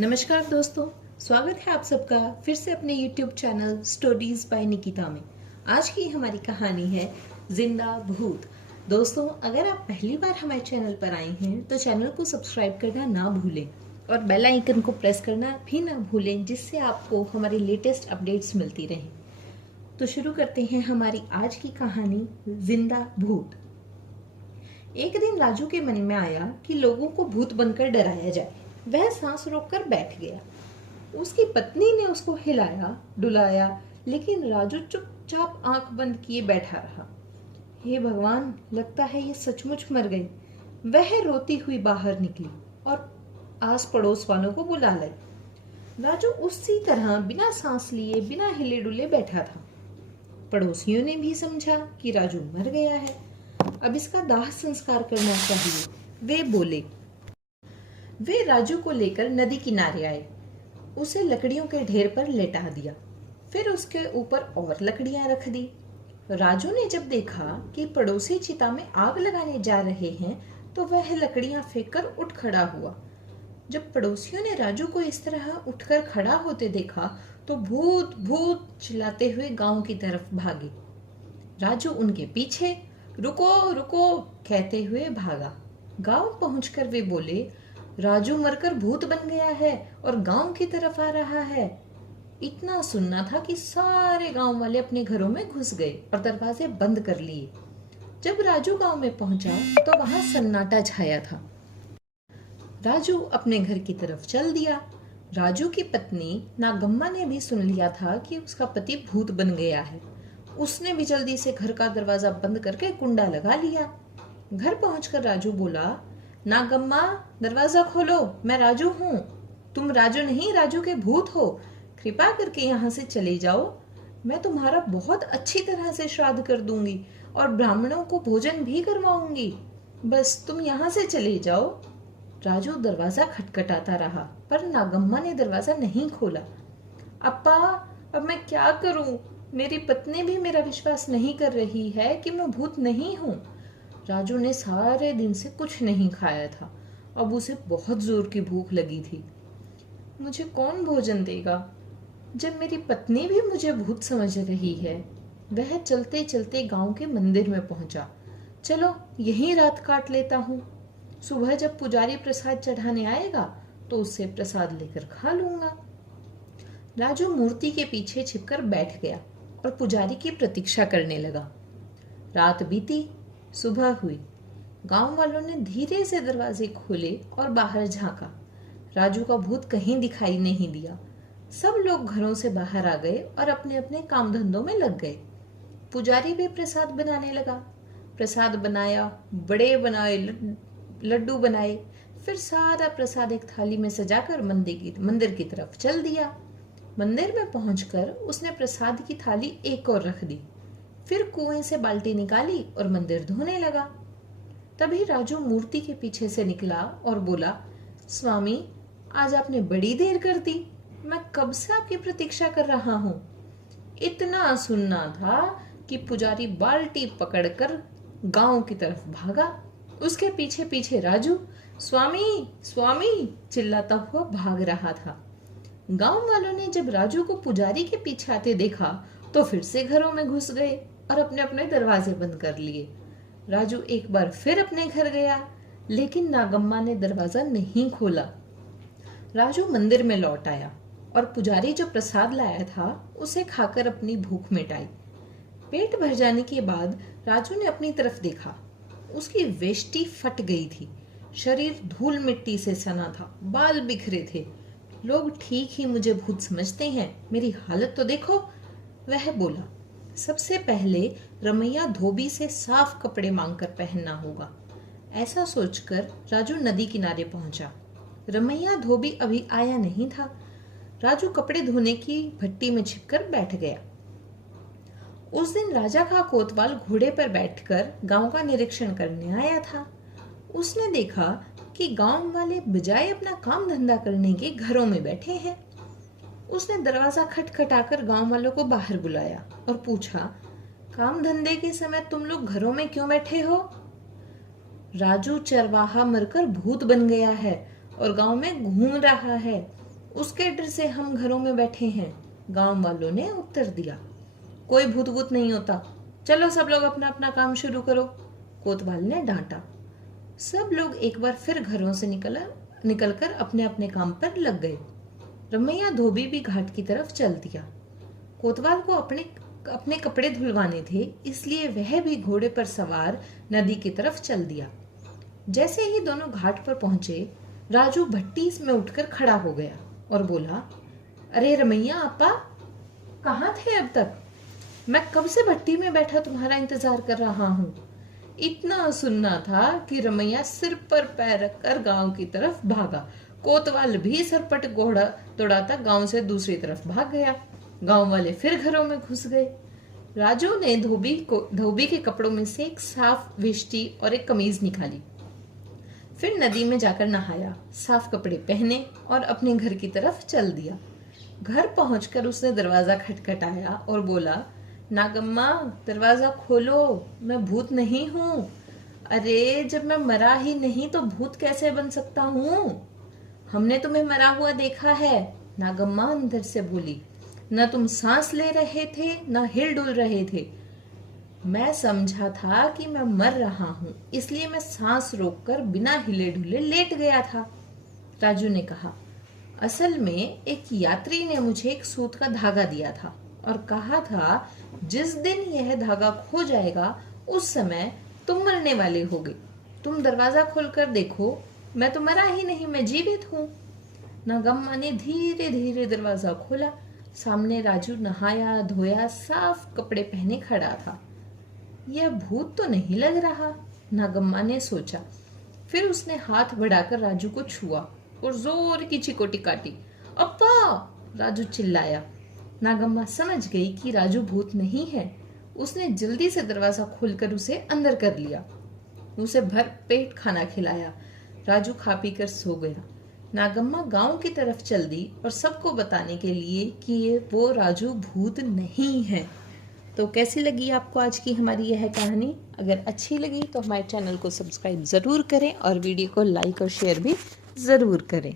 नमस्कार दोस्तों, स्वागत है आप सबका फिर से अपने YouTube channel stories bye Nikita में। आज की हमारी कहानी है जिंदा भूत। दोस्तों, अगर आप पहली बार हमारे चैनल पर आए हैं तो चैनल को सब्सक्राइब करना ना भूलें और बेल आइकन को प्रेस करना भी ना भूलें, जिससे आपको हमारी लेटेस्ट अपडेट्स मिलती रहें। तो शुरू करते हैं हमारी आज की कहानी जिंदा भूत। एक दिन राजू के मन में आया कि लोगों को भूत बनकर डराया जाए। वह सांस रोककर बैठ गया। उसकी पत्नी ने उसको हिलाया डुलाया, लेकिन राजू चुपचाप आंख बंद किए बैठा रहा। हे भगवान, लगता है ये सचमुच मर गई। वह रोती हुई बाहर निकली और आस पड़ोस वालों को बुला लाई। राजू उसी तरह बिना सांस लिए बिना हिले डुले बैठा था। पड़ोसियों ने भी समझा कि राजू मर गया है, अब इसका दाह संस्कार करना चाहिए। वे बोले। वे राजू को लेकर नदी किनारे आए। उसे लकड़ियों के ढेर पर लेटा दिया, फिर उसके ऊपर और लकड़ियां रख दी। राजू ने जब देखा कि पड़ोसी चिता में आग लगाने जा रहे हैं तो वह लकड़ियां फेंककर उठ खड़ा हुआ। जब पड़ोसियों ने राजू को इस तरह उठकर खड़ा होते देखा तो भूत भूत चिल्लाते हुए गांव की तरफ भागे। राजू उनके पीछे रुको रुको कहते हुए भागा। गांव पहुंचकर वे बोले, राजू मरकर भूत बन गया है और गांव की तरफ आ रहा है। इतना सुनना था कि सारे गांव वाले अपने घरों में घुस गए और दरवाजे बंद कर लिए। जब राजू गांव में पहुंचा तो वहां सन्नाटा छाया था। राजू अपने घर की तरफ चल दिया। राजू की पत्नी नागम्मा ने भी सुन लिया था कि उसका पति भूत बन गया है। उसने भी जल्दी से घर का दरवाजा बंद करके कुंडा लगा लिया। घर पहुंचकर राजू बोला, नागम्मा, दरवाजा खोलो, मैं राजू हूँ। तुम राजू नहीं, राजू के भूत हो। कृपा करके यहाँ से चले जाओ। मैं तुम्हारा बहुत अच्छी तरह से श्राद्ध कर दूंगी और ब्राह्मणों को भोजन भी करवाऊंगी। बस तुम यहाँ से चले जाओ। राजू दरवाजा खटखटाता रहा, पर नागम्मा ने दरवाजा नहीं खोला। अप्पा, अब मैं क्या करूं? मेरी पत्नी भी मेरा विश्वास नहीं कर रही है कि मैं भूत नहीं हूँ। राजू ने सारे दिन से कुछ नहीं खाया था। अब उसे बहुत जोर की भूख लगी थी। मुझे कौन भोजन देगा जब मेरी पत्नी भी मुझे भूत समझ रही है? वह चलते चलते गांव के मंदिर में पहुंचा। चलो यहीं रात काट लेता हूँ। सुबह जब पुजारी प्रसाद चढ़ाने आएगा तो उससे प्रसाद लेकर खा लूंगा। राजू मूर्ति के पीछे छिपकर बैठ गया और पुजारी की प्रतीक्षा करने लगा। रात बीती, सुबह हुई। गांव वालों ने धीरे से दरवाजे खोले और बाहर झांका। राजू का भूत कहीं दिखाई नहीं दिया। सब लोग घरों से बाहर आ गए और अपने अपने काम धंधों में लग गए। पुजारी भी प्रसाद बनाने लगा। प्रसाद बनाया, बड़े बनाए, लड्डू बनाए। फिर सारा प्रसाद एक थाली में सजाकर मंदिर की तरफ चल दिया। मंदिर में पहुंचकर उसने प्रसाद की थाली एक और रख दी। फिर कुएं से बाल्टी निकाली और मंदिर धोने लगा। तभी राजू मूर्ति के पीछे से निकला और बोला, स्वामी, आज आपने बड़ी देर कर दी। मैं कब से आपकी प्रतीक्षा कर रहा हूँ। इतना सुनना था कि पुजारी बाल्टी पकड़कर गांव की तरफ भागा। उसके पीछे पीछे राजू स्वामी स्वामी चिल्लाता हुआ भाग रहा था। गांव वालों ने जब राजू को पुजारी के पीछे आते देखा तो फिर से घरों में घुस गए और अपने अपने दरवाजे बंद कर लिए। राजू एक बार फिर अपने घर गया, लेकिन नागम्मा ने दरवाजा नहीं खोला। राजू मंदिर में लौट आया और पुजारी जो प्रसाद लाया था उसे खाकर अपनी भूख मिटाई। पेट भर जाने के बाद राजू ने अपनी तरफ देखा। उसकी वेष्टी फट गई थी, शरीर धूल मिट्टी से सना था, बाल बिखरे थे। लोग ठीक ही मुझे भूत समझते हैं, मेरी हालत तो देखो। वह बोला, सबसे पहले रमैया धोबी से साफ कपड़े मांगकर पहनना होगा। ऐसा सोचकर राजू नदी किनारे पहुंचा। रमैया धोबी अभी आया नहीं था। राजू कपड़े धोने की भट्टी में छिपकर बैठ गया। उस दिन राजा का कोतवाल घोड़े पर बैठकर गांव का निरीक्षण करने आया था। उसने देखा कि गांव वाले बजाय अपना काम धंधा करने के घरों में बैठे हैं। उसने दरवाजा खटखटाकर गांव वालों को बाहर बुलाया और पूछा, काम धंधे के समय तुम लोग घरों में क्यों बैठे हो? राजू चरवाहा मरकर भूत बन गया है और गांव में घूम रहा है। उसके डर से हम घरों में बैठे हैं। गांव वालों ने उत्तर दिया। कोई भूत वूत नहीं होता, चलो सब लोग अपना अपना काम शुरू करो, कोतवाल ने डांटा। सब लोग एक बार फिर घरों से निकलकर अपने अपने काम पर लग गए। रमैया धोबी भी घाट की तरफ चल दिया। कोतवाल को अपने कपड़े धुलवाने थे, इसलिए वह भी घोड़े पर सवार नदी की तरफ चल दिया। जैसे ही दोनों घाट पर पहुंचे, राजू भट्टी में उठकर खड़ा हो गया और बोला, अरे रमैया आपा, कहाँ थे अब तक? मैं कब से भट्टी में बैठा तुम्हारा इंतजार कर रहा हूँ। इतना सुनना था कि रमैया सिर पर पैर रखकर गांव की तरफ भागा। कोतवाल भी सरपट घोड़ा दौड़ाता गांव से दूसरी तरफ भाग गया। गांव वाले फिर घरों में घुस गए। राजू ने धोबी के कपड़ों में से एक साफ वेष्टी और एक कमीज निकाली। फिर नदी में जाकर नहाया, साफ कपड़े पहने और अपने घर की तरफ चल दिया। घर पहुंचकर उसने दरवाजा खटखटाया और बोला, नागम्मा दरवाजा खोलो, मैं भूत नहीं हूँ। अरे जब मैं मरा ही नहीं तो भूत कैसे बन सकता हूँ? हमने तुम्हें मरा हुआ देखा है, नागम्मा अंदर से बोली। न तुम सांस ले रहे थे न हिल डुल रहे थे। मैं समझा था कि मैं मर रहा हूँ, इसलिए मैं सांस रोककर बिना हिले डुले लेट गया था, राजू ने कहा। असल में एक यात्री ने मुझे एक सूत का धागा दिया था और कहा था जिस दिन यह धागा खो जाएगा उस समय तुम मरने वाले होगे। तुम दरवाजा खोलकर देखो, मैं तो मरा ही नहीं, मैं जीवित हूँ। नागम्मा ने धीरे धीरे दरवाजा खोला। सामने राजू नहाया धोया साफ कपड़े पहने खड़ा था। यह भूत तो नहीं लग रहा, नागम्मा ने सोचा। फिर उसने हाथ बढ़ाकर राजू को छुआ और जोर की चिकोटी काटी। अप्पा, राजू चिल्लाया। नागम्मा समझ गई कि राजू भूत नहीं है। उसने जल्दी से दरवाजा खोलकर उसे अंदर कर लिया। उसे भर पेट खाना खिलाया। राजू खा पी कर सो गया। नागम्मा गांव की तरफ चल दी और सबको बताने के लिए कि वो राजू भूत नहीं है। तो कैसी लगी आपको आज की हमारी यह कहानी? अगर अच्छी लगी तो हमारे चैनल को सब्सक्राइब ज़रूर करें और वीडियो को लाइक और शेयर भी ज़रूर करें।